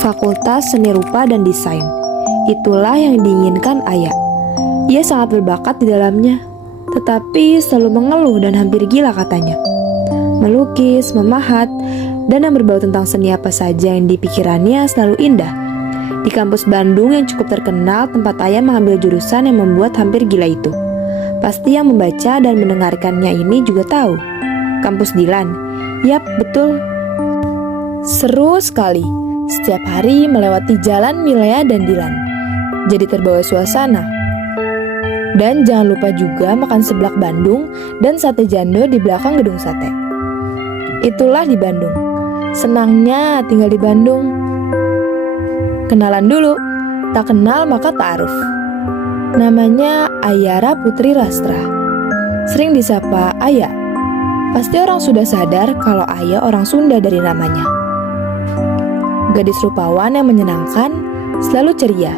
Fakultas Seni Rupa dan Desain. Itulah yang diinginkan Ayah. Ia sangat berbakat di dalamnya, tetapi selalu mengeluh dan hampir gila katanya. Melukis, memahat, dan yang berbau tentang seni apa saja yang dipikirannya selalu indah. Di kampus Bandung yang cukup terkenal, tempat Ayah mengambil jurusan yang membuat hampir gila itu. Pasti yang membaca dan mendengarkannya ini juga tahu. Kampus Dilan. Yap, betul. Seru sekali. Setiap hari melewati jalan Milea dan Dilan. Jadi terbawa suasana. Dan jangan lupa juga makan seblak Bandung dan sate jando di belakang gedung sate. Itulah di Bandung. Senangnya tinggal di Bandung. Kenalan dulu. Tak kenal maka ta'aruf. Namanya Ayara Putri Rastra. Sering disapa Ayah. Pasti orang sudah sadar kalau Ayah orang Sunda dari namanya. Gadis rupawan yang menyenangkan, selalu ceria.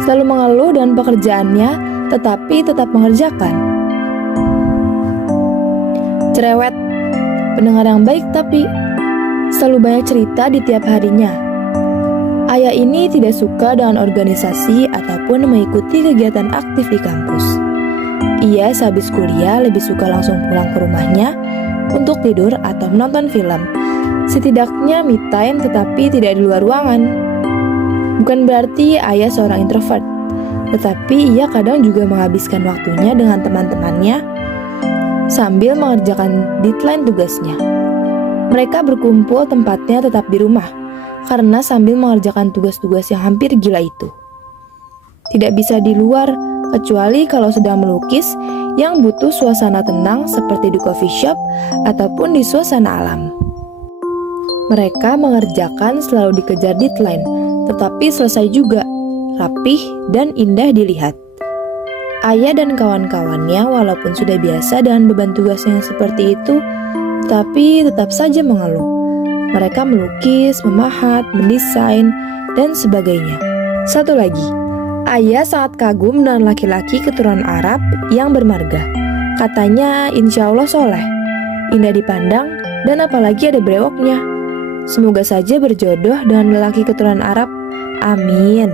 Selalu mengeluh dengan pekerjaannya, tetapi tetap mengerjakan. Cerewet, pendengar yang baik tapi selalu banyak cerita di tiap harinya. Ayah ini tidak suka dengan organisasi ataupun mengikuti kegiatan aktif di kampus. Ia sehabis kuliah lebih suka langsung pulang ke rumahnya untuk tidur atau menonton film. Setidaknya me time tetapi tidak di luar ruangan. Bukan berarti Ayah seorang introvert, tetapi ia kadang juga menghabiskan waktunya dengan teman-temannya sambil mengerjakan deadline tugasnya. Mereka berkumpul tempatnya tetap di rumah, karena sambil mengerjakan tugas-tugas yang hampir gila itu. Tidak bisa di luar, kecuali kalau sedang melukis yang butuh suasana tenang seperti di coffee shop ataupun di suasana alam. Mereka mengerjakan selalu dikejar deadline, tetapi selesai juga, rapih dan indah dilihat. Ayah dan kawan-kawannya walaupun sudah biasa dengan beban tugas yang seperti itu, tapi tetap saja mengeluh. Mereka melukis, memahat, mendesain, dan sebagainya. Satu lagi, Ayah sangat kagum dengan laki-laki keturunan Arab yang bermarga. Katanya insya Allah soleh, indah dipandang, dan apalagi ada brewoknya. Semoga saja berjodoh dengan lelaki keturunan Arab. Amin.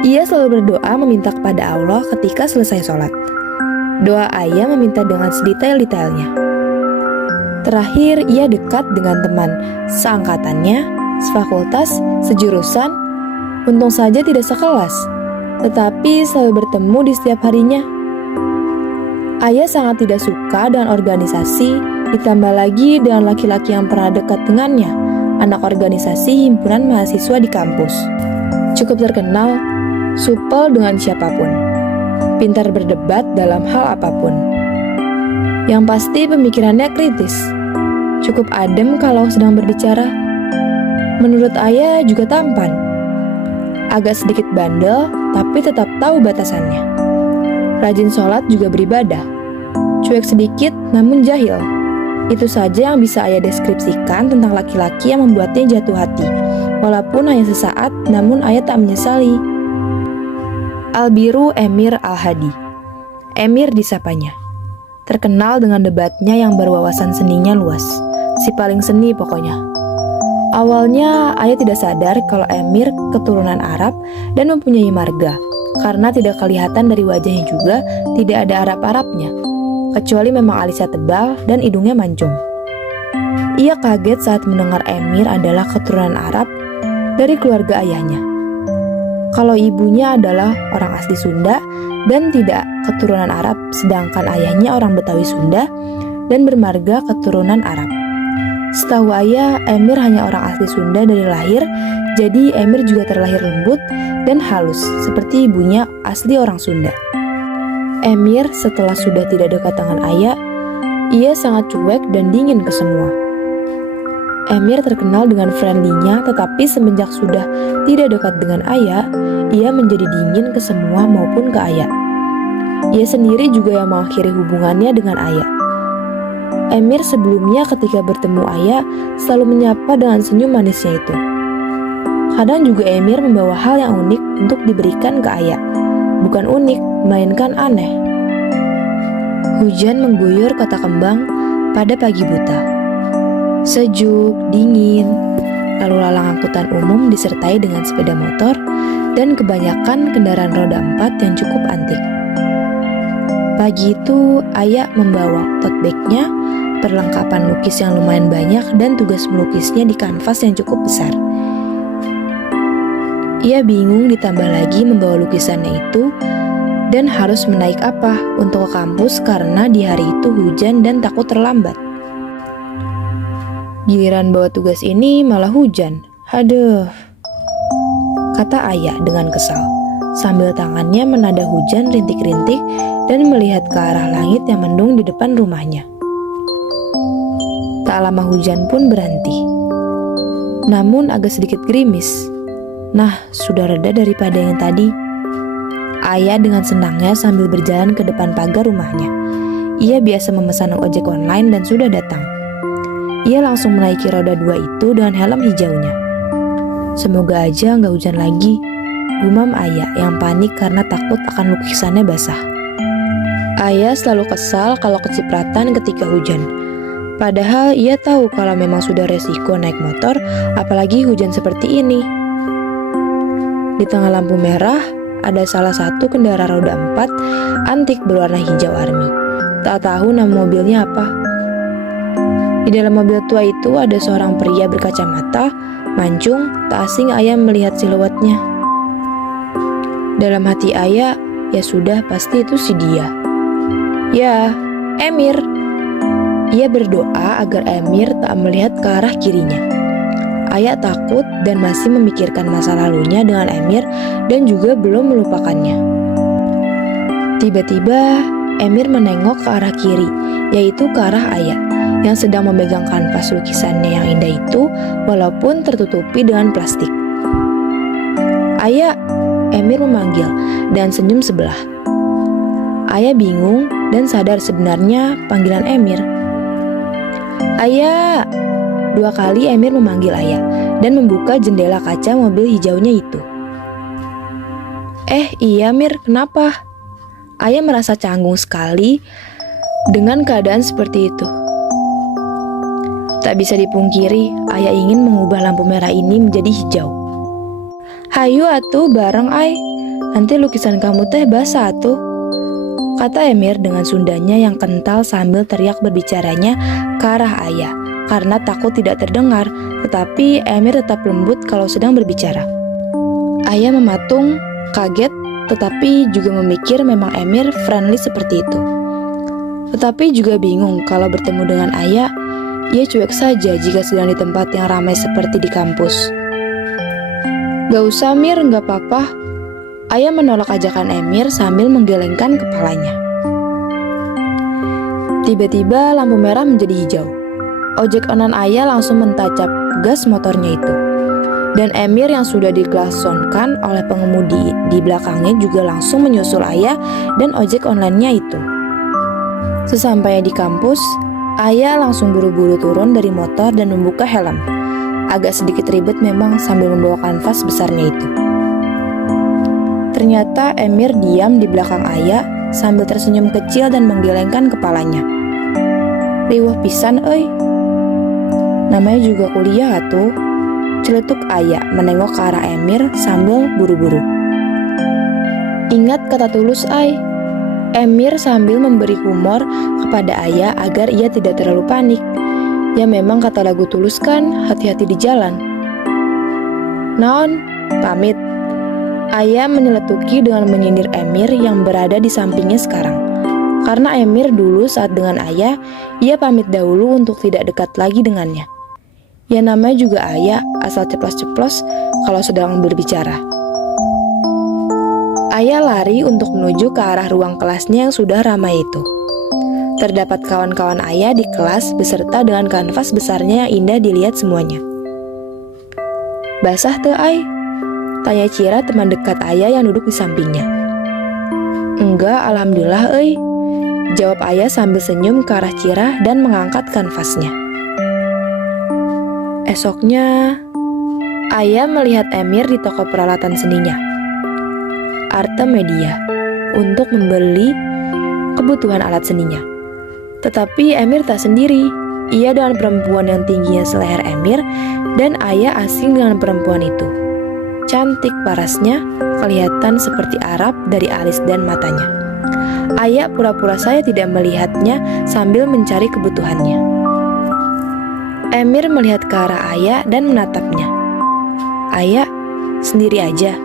Ia selalu berdoa meminta kepada Allah ketika selesai sholat. Doa Ayah meminta dengan sedetail-detailnya. Terakhir, ia dekat dengan teman seangkatannya, sefakultas, sejurusan. Untung saja tidak sekelas, tetapi selalu bertemu di setiap harinya. Ayah sangat tidak suka dengan organisasi, ditambah lagi dengan laki-laki yang pernah dekat dengannya, anak organisasi himpunan mahasiswa di kampus. Cukup terkenal, supel dengan siapapun, pintar berdebat dalam hal apapun. Yang pasti pemikirannya kritis, cukup adem kalau sedang berbicara. Menurut Ayah juga tampan, agak sedikit bandel tapi tetap tahu batasannya. Rajin sholat juga beribadah, cuek sedikit namun jahil. Itu saja yang bisa Ayah deskripsikan tentang laki-laki yang membuatnya jatuh hati. Walaupun hanya sesaat, namun Ayah tak menyesali. Albiru Emir Al-Hadi. Emir disapanya. Terkenal dengan debatnya yang berwawasan seninya luas. Si paling seni pokoknya. Awalnya Ayah tidak sadar kalau Emir keturunan Arab dan mempunyai marga. Karena tidak kelihatan dari wajahnya juga tidak ada Arab-Arabnya, kecuali memang alisnya tebal dan hidungnya mancung. Ia kaget saat mendengar Emir adalah keturunan Arab dari keluarga ayahnya. Kalau ibunya adalah orang asli Sunda dan tidak keturunan Arab, sedangkan ayahnya orang Betawi Sunda dan bermarga keturunan Arab. Setahu Ayah, Emir hanya orang asli Sunda dari lahir, jadi Emir juga terlahir lembut dan halus, seperti ibunya asli orang Sunda. Emir setelah sudah tidak dekat dengan Ayah, ia sangat cuek dan dingin ke semua. Emir terkenal dengan friendly-nya, tetapi semenjak sudah tidak dekat dengan Ayah, ia menjadi dingin ke semua maupun ke Ayah. Ia sendiri juga yang mengakhiri hubungannya dengan Ayah. Emir sebelumnya ketika bertemu Ayah selalu menyapa dengan senyum manisnya itu. Kadang juga Emir membawa hal yang unik untuk diberikan ke Ayah. Bukan unik, melainkan aneh. Hujan mengguyur kota Kembang pada pagi buta. Sejuk, dingin, lalu lalang angkutan umum disertai dengan sepeda motor dan kebanyakan kendaraan roda 4 yang cukup antik. Pagi itu, Ayah membawa tote bag-nya, perlengkapan lukis yang lumayan banyak, dan tugas melukisnya di kanvas yang cukup besar. Ia bingung ditambah lagi membawa lukisannya itu dan harus menaik apa untuk ke kampus karena di hari itu hujan dan takut terlambat. Giliran bawa tugas ini malah hujan. Aduh, kata Ayah dengan kesal, sambil tangannya menada hujan rintik-rintik dan melihat ke arah langit yang mendung di depan rumahnya. Tak lama hujan pun berhenti, namun agak sedikit gerimis. Nah, sudah reda daripada yang tadi. Ayah dengan senangnya sambil berjalan ke depan pagar rumahnya. Ia biasa memesan ojek online dan sudah datang. Ia langsung menaiki roda 2 itu dengan helm hijaunya. Semoga aja nggak hujan lagi, gumam Ayah yang panik karena takut akan lukisannya basah. Ayah selalu kesal kalau kecipratan ketika hujan. Padahal ia tahu kalau memang sudah resiko naik motor, apalagi hujan seperti ini. Di tengah lampu merah, ada salah satu kendaraan roda 4 antik berwarna hijau army. Tak tahu nama mobilnya apa. Di dalam mobil tua itu ada seorang pria berkacamata, mancung, tak asing Ayah melihat siluetnya. Dalam hati Ayah, ya sudah pasti itu si dia. Ya, Emir. Ia berdoa agar Emir tak melihat ke arah kirinya. Ayah takut dan masih memikirkan masa lalunya dengan Emir dan juga belum melupakannya. Tiba-tiba Emir menengok ke arah kiri, yaitu ke arah Ayah yang sedang memegang kanvas lukisannya yang indah itu walaupun tertutupi dengan plastik. Ayah, Emir memanggil dan senyum sebelah. Ayah bingung dan sadar sebenarnya panggilan Emir. Ayah! 2 kali Emir memanggil Ayah dan membuka jendela kaca mobil hijaunya itu. Iya Mir, kenapa? Ayah merasa canggung sekali dengan keadaan seperti itu. Tak bisa dipungkiri, Ayah ingin mengubah lampu merah ini menjadi hijau. Hayu atuh bareng Ay, nanti lukisan kamu teh basah atuh, kata Emir dengan Sundanya yang kental sambil teriak berbicaranya ke arah Ayah. Karena takut tidak terdengar, tetapi Emir tetap lembut kalau sedang berbicara. Ayah mematung, kaget, tetapi juga memikir memang Emir friendly seperti itu. Tetapi juga bingung kalau bertemu dengan Ayah, ia cuek saja jika sedang di tempat yang ramai seperti di kampus. Gak usah Mir, gak apa-apa. Ayah menolak ajakan Emir sambil menggelengkan kepalanya. Tiba-tiba lampu merah menjadi hijau. Ojek online Ayah langsung mentacap gas motornya itu. Dan Emir yang sudah diklaksonkan oleh pengemudi di belakangnya juga langsung menyusul Ayah dan ojek online-nya itu. Sesampainya di kampus, Ayah langsung buru-buru turun dari motor dan membuka helm. Agak sedikit ribet memang sambil membawa kanvas besarnya itu. Ternyata Emir diam di belakang Ayah sambil tersenyum kecil dan menggelengkan kepalanya. Riweuh pisan euy. Namanya juga kuliah atuh, celetuk Ayah menengok ke arah Emir sambil buru-buru. Ingat kata Tulus Ay, Emir sambil memberi humor kepada Ayah agar ia tidak terlalu panik. Ya memang kata lagu Tulus kan, hati-hati di jalan. Naon, pamit. Ayah menyeletuki dengan menyindir Emir yang berada di sampingnya sekarang. Karena Emir dulu saat dengan Ayah, ia pamit dahulu untuk tidak dekat lagi dengannya. Ya namanya juga Ayah, asal ceplos-ceplos kalau sedang berbicara. Ayah lari untuk menuju ke arah ruang kelasnya yang sudah ramai itu. Terdapat kawan-kawan Ayah di kelas beserta dengan kanvas besarnya yang indah dilihat semuanya. Basah teu Ay? Tanya Cira teman dekat Ayah yang duduk di sampingnya. Enggak, alhamdulillah euy, jawab Ayah sambil senyum ke arah Cira dan mengangkat kanvasnya. Esoknya, Ayah melihat Emir di toko peralatan seninya, Arte Media, untuk membeli kebutuhan alat seninya. Tetapi Emir tak sendiri, ia dengan perempuan yang tingginya seleher Emir, dan Ayah asing dengan perempuan itu. Cantik parasnya, kelihatan seperti Arab dari alis dan matanya. Ayah pura-pura saja tidak melihatnya sambil mencari kebutuhannya. Emir melihat ke arah Ayah dan menatapnya. Ayah, sendiri aja.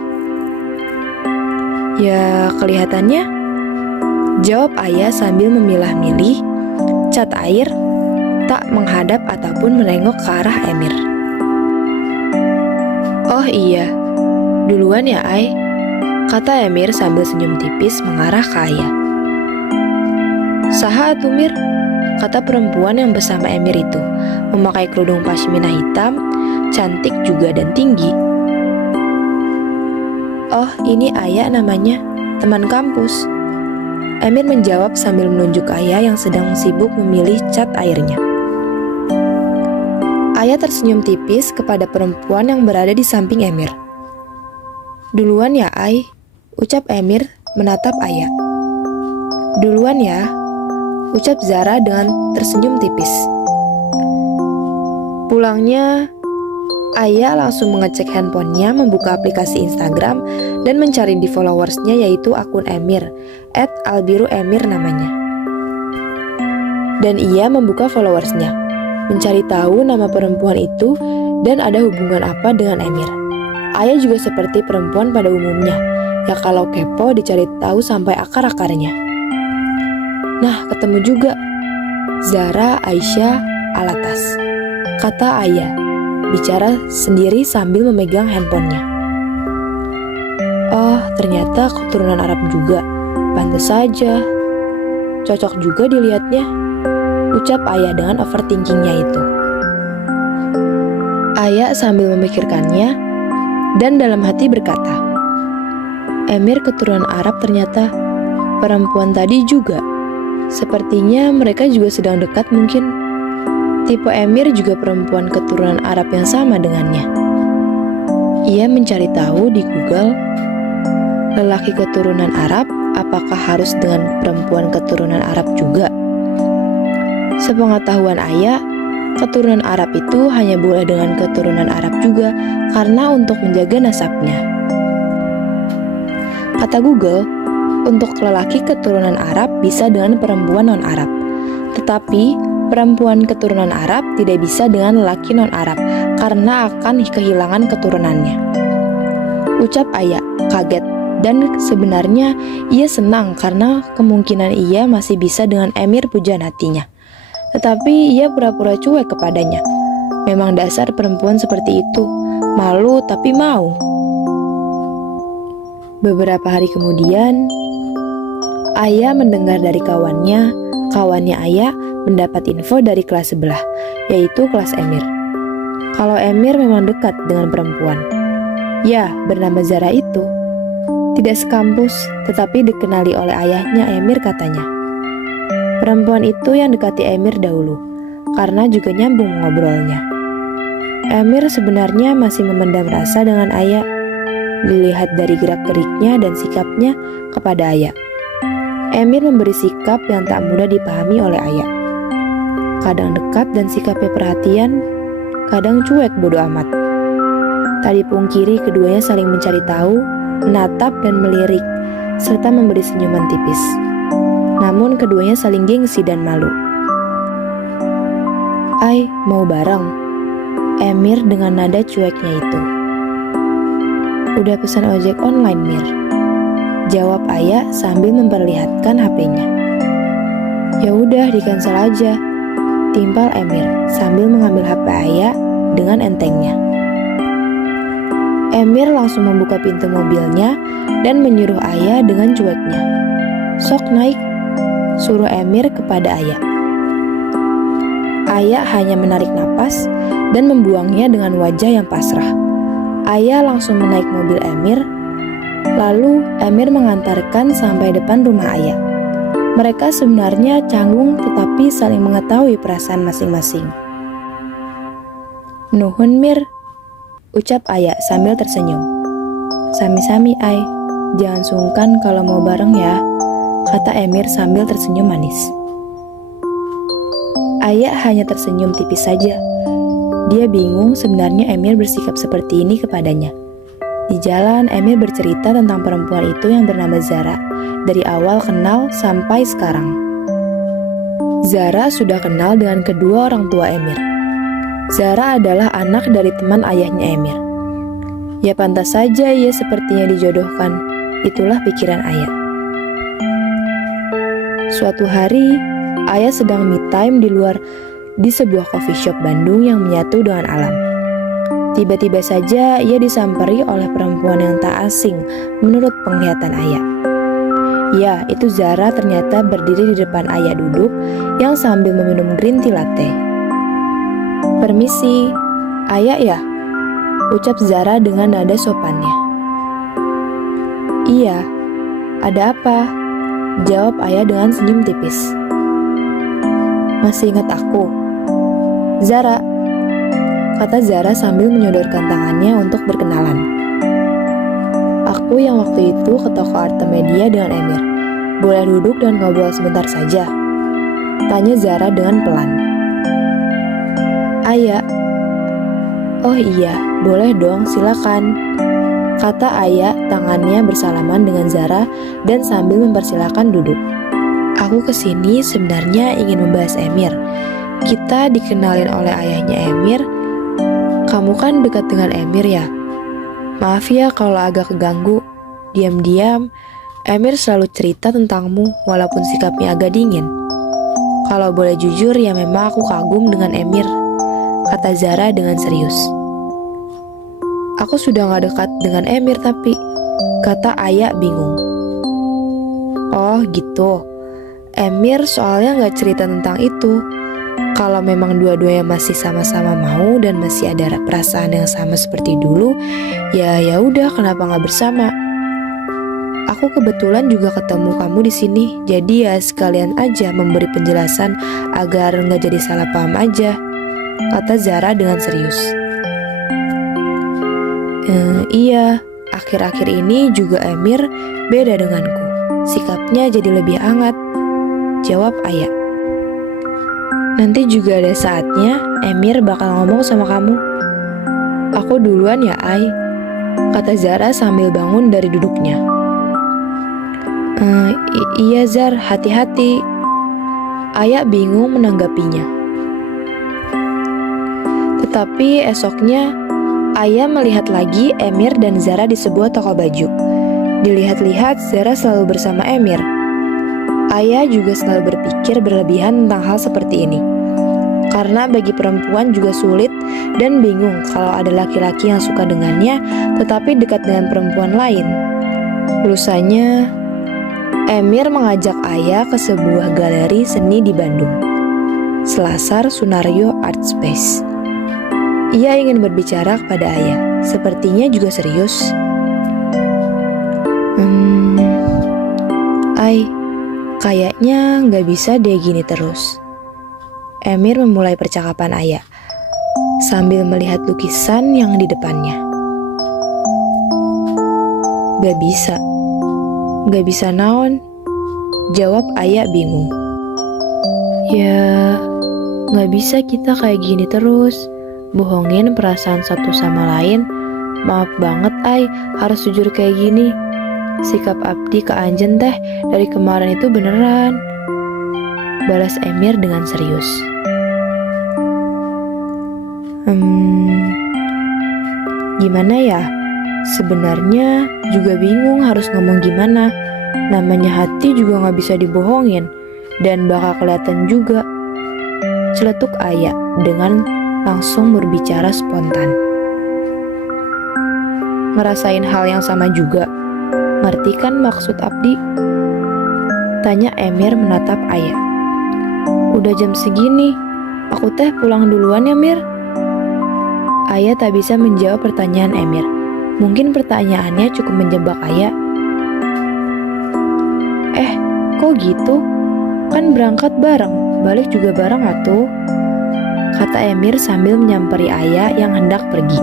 Ya, kelihatannya, jawab Ayah sambil memilah-milih cat air, tak menghadap ataupun menengok ke arah Emir. Oh iya, duluan ya Ai, kata Emir sambil senyum tipis mengarah ke Ayah. Saha atuh Mir, kata perempuan yang bersama Emir itu, memakai kerudung pashmina hitam, cantik juga dan tinggi. Oh, ini Ayah namanya, teman kampus. Emir menjawab sambil menunjuk Ayah yang sedang sibuk memilih cat airnya. Ayah tersenyum tipis kepada perempuan yang berada di samping Emir. Duluan ya Ai, ucap Emir menatap Ayah. Duluan ya, ucap Zara dengan tersenyum tipis. Pulangnya, Ayah langsung mengecek handphonenya, membuka aplikasi Instagram, dan mencari di followersnya yaitu akun Emir, @albiruemir namanya. Dan ia membuka followersnya, mencari tahu nama perempuan itu dan ada hubungan apa dengan Emir. Ayah juga seperti perempuan pada umumnya, ya kalau kepo dicari tahu sampai akar-akarnya. Nah, ketemu juga. Zara Aisyah Alatas, kata Ayah, bicara sendiri sambil memegang handphonenya. Oh, ternyata keturunan Arab juga. Pantes saja. Cocok juga dilihatnya, ucap Ayah dengan overthinkingnya itu. Ayah sambil memikirkannya dan dalam hati berkata, Emir keturunan Arab ternyata. Perempuan tadi juga. Sepertinya mereka juga sedang dekat mungkin. Tipe Emir juga perempuan keturunan Arab yang sama dengannya. Ia mencari tahu di Google, lelaki keturunan Arab apakah harus dengan perempuan keturunan Arab juga? Sepengetahuan Ayah, keturunan Arab itu hanya boleh dengan keturunan Arab juga karena untuk menjaga nasabnya. Kata Google, untuk lelaki keturunan Arab bisa dengan perempuan non-Arab, tetapi perempuan keturunan Arab tidak bisa dengan lelaki non-Arab karena akan kehilangan keturunannya. Ucap Ayah kaget dan sebenarnya ia senang karena kemungkinan ia masih bisa dengan Emir pujaan hatinya. Tetapi ia pura-pura cuek kepadanya. Memang dasar perempuan seperti itu, malu tapi mau. Beberapa hari kemudian, Ayah mendengar dari kawannya Ayah mendapat info dari kelas sebelah, yaitu kelas Emir. Kalau Emir memang dekat dengan perempuan. Ya, bernama Zara itu. Tidak sekampus, tetapi dikenali oleh ayahnya Emir katanya. Perempuan itu yang dekati Emir dahulu, karena juga nyambung ngobrolnya. Emir sebenarnya masih memendam rasa dengan Ayah, dilihat dari gerak-geriknya dan sikapnya kepada Ayah. Emir memberi sikap yang tak mudah dipahami oleh Ayah. Kadang dekat dan sikapnya perhatian, kadang cuek bodo amat. Tak dipungkiri keduanya saling mencari tahu, menatap dan melirik, serta memberi senyuman tipis. Namun keduanya saling gengsi dan malu. Ai, mau bareng? Emir dengan nada cueknya itu. Udah pesan ojek online, Mir, jawab Ayah sambil memperlihatkan HP-nya. Ya udah, di-cancel aja, timpal Emir sambil mengambil HP Ayah dengan entengnya. Emir langsung membuka pintu mobilnya dan menyuruh Ayah dengan cueknya. Sok naik, suruh Emir kepada Ayah. Ayah hanya menarik napas dan membuangnya dengan wajah yang pasrah. Ayah langsung menaik mobil Emir. Lalu Emir mengantarkan sampai depan rumah Ayah. Mereka sebenarnya canggung tetapi saling mengetahui perasaan masing-masing. Nuhun Mir, ucap Ayah sambil tersenyum. Sami-sami Ay, jangan sungkan kalau mau bareng ya, kata Emir sambil tersenyum manis. Ayah hanya tersenyum tipis saja. Dia bingung sebenarnya Emir bersikap seperti ini kepadanya. Di jalan, Emir bercerita tentang perempuan itu yang bernama Zara, dari awal kenal sampai sekarang. Zara sudah kenal dengan kedua orang tua Emir. Zara adalah anak dari teman ayahnya Emir. Ya pantas saja ia sepertinya dijodohkan, itulah pikiran ayah. Suatu hari, ayah sedang me time di luar di sebuah coffee shop Bandung yang menyatu dengan alam. Tiba-tiba saja ia disamperi oleh perempuan yang tak asing menurut penglihatan ayah. Ya, itu Zara ternyata berdiri di depan ayah duduk yang sambil meminum green tea latte. "Permisi, ayah ya?" ucap Zara dengan nada sopannya. "Iya, ada apa?" jawab ayah dengan senyum tipis. "Masih ingat aku?" "Zara," kata Zara sambil menyodorkan tangannya untuk berkenalan. "Aku yang waktu itu ke toko Artemisia dengan Emir. Boleh duduk dan ngobrol sebentar saja?" tanya Zara dengan pelan. "Ayah." "Oh iya, boleh dong, silakan," kata ayah tangannya bersalaman dengan Zara dan sambil mempersilahkan duduk. "Aku kesini sebenarnya ingin membahas Emir. Kita dikenalin oleh ayahnya Emir. Kamu kan dekat dengan Emir ya? Maaf ya kalau agak keganggu. Diam-diam, Emir selalu cerita tentangmu walaupun sikapnya agak dingin. Kalau boleh jujur ya memang aku kagum dengan Emir," kata Zara dengan serius. "Aku sudah gak dekat dengan Emir tapi," kata ayah bingung. "Oh gitu, Emir soalnya gak cerita tentang itu. Kalau memang dua-duanya masih sama-sama mau dan masih ada perasaan yang sama seperti dulu, ya udah kenapa nggak bersama. Aku kebetulan juga ketemu kamu di sini, jadi ya sekalian aja memberi penjelasan agar nggak jadi salah paham aja," kata Zara dengan serius. Iya, akhir-akhir ini juga Emir beda denganku. Sikapnya jadi lebih hangat," jawab ayah. "Nanti juga ada saatnya Emir bakal ngomong sama kamu." "Aku duluan ya, Ai," kata Zara sambil bangun dari duduknya. Iya Zar, hati-hati." Ayah bingung menanggapinya. Tetapi esoknya, ayah melihat lagi Emir dan Zara di sebuah toko baju. Dilihat-lihat, Zara selalu bersama Emir. Ayah juga selalu berpikir berlebihan tentang hal seperti ini. Karena bagi perempuan juga sulit dan bingung kalau ada laki-laki yang suka dengannya tetapi dekat dengan perempuan lain. Lusanya, Emir mengajak ayah ke sebuah galeri seni di Bandung, Selasar Sunario Art Space. Ia ingin berbicara kepada ayah, sepertinya juga serius. "Ai, kayaknya nggak bisa deh gini terus." Emir memulai percakapan ayah, sambil melihat lukisan yang di depannya. Gak bisa naon," jawab ayah bingung. "Ya, gak bisa kita kayak gini terus, bohongin perasaan satu sama lain. Maaf banget Ai, harus jujur kayak gini. Sikap Abdi ke Anjen teh dari kemarin itu beneran," balas Emir dengan serius. Gimana ya? Sebenarnya juga bingung harus ngomong gimana. Namanya hati juga gak bisa dibohongin dan bakal kelihatan juga, celetuk ayah dengan langsung berbicara spontan. "Ngerasain hal yang sama juga? Ngerti kan maksud Abdi?" tanya Emir menatap ayah. "Udah jam segini, aku teh pulang duluan ya Mir." Ayah tak bisa menjawab pertanyaan Emir. Mungkin pertanyaannya cukup menjebak ayah. Kok gitu? Kan berangkat bareng, balik juga bareng atuh," kata Emir sambil menyamperi ayah yang hendak pergi.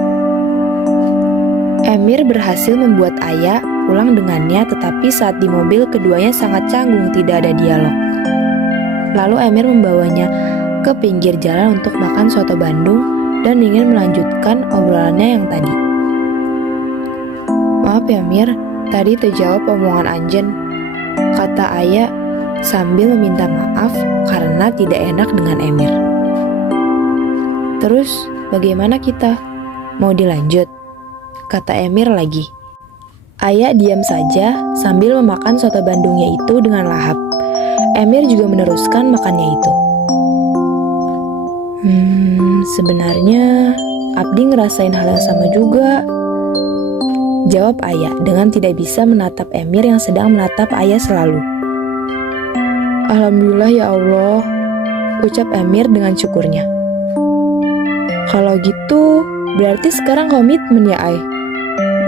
Emir berhasil membuat ayah pulang dengannya, tetapi saat di mobil keduanya sangat canggung, tidak ada dialog. Lalu Emir membawanya ke pinggir jalan untuk makan soto Bandung dan ingin melanjutkan obrolannya yang tadi. "Maaf ya Mir, tadi terjawab omongan Anjen," kata Ayah sambil meminta maaf karena tidak enak dengan Emir. "Terus bagaimana kita? Mau dilanjut?" kata Emir lagi. Ayah diam saja sambil memakan soto Bandungnya itu dengan lahap. Emir juga meneruskan makannya itu. Sebenarnya Abdi ngerasain hal yang sama juga," jawab Ayah dengan tidak bisa menatap Emir yang sedang menatap Ayah selalu. "Alhamdulillah ya Allah," ucap Emir dengan syukurnya. "Kalau gitu berarti sekarang komitmen ya Ay?"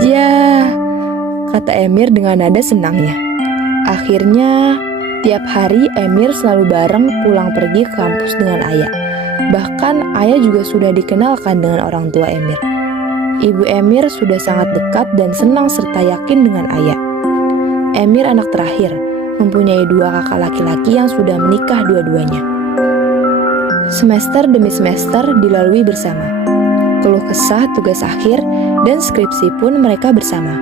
"Ya," kata Emir dengan nada senangnya. Akhirnya tiap hari Emir selalu bareng pulang pergi ke kampus dengan Ayah. Bahkan Ayah juga sudah dikenalkan dengan orang tua Emir. Ibu Emir sudah sangat dekat dan senang serta yakin dengan Ayah. Emir anak terakhir, mempunyai 2 kakak laki-laki yang sudah menikah dua-duanya. Semester demi semester dilalui bersama. Keluh kesah tugas akhir dan skripsi pun mereka bersama.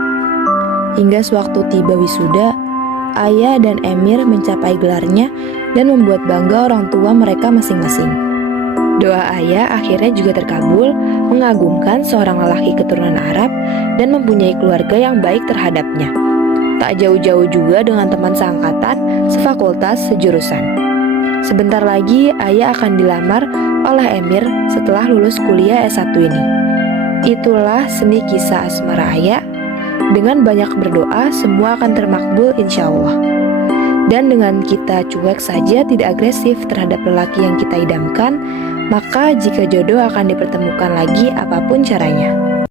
Hingga sewaktu tiba wisuda, Ayah dan Emir mencapai gelarnya dan membuat bangga orang tua mereka masing-masing. Doa Ayah akhirnya juga terkabul, mengagumkan seorang lelaki keturunan Arab dan mempunyai keluarga yang baik terhadapnya. Tak jauh-jauh juga dengan teman seangkatan, sefakultas, sejurusan. Sebentar lagi Ayah akan dilamar oleh Emir setelah lulus kuliah S1 ini. Itulah seni kisah asmara Ayah. Dengan banyak berdoa, semua akan termakbul insya Allah. Dan dengan kita cuek saja, tidak agresif terhadap lelaki yang kita idamkan, maka jika jodoh akan dipertemukan lagi apapun caranya.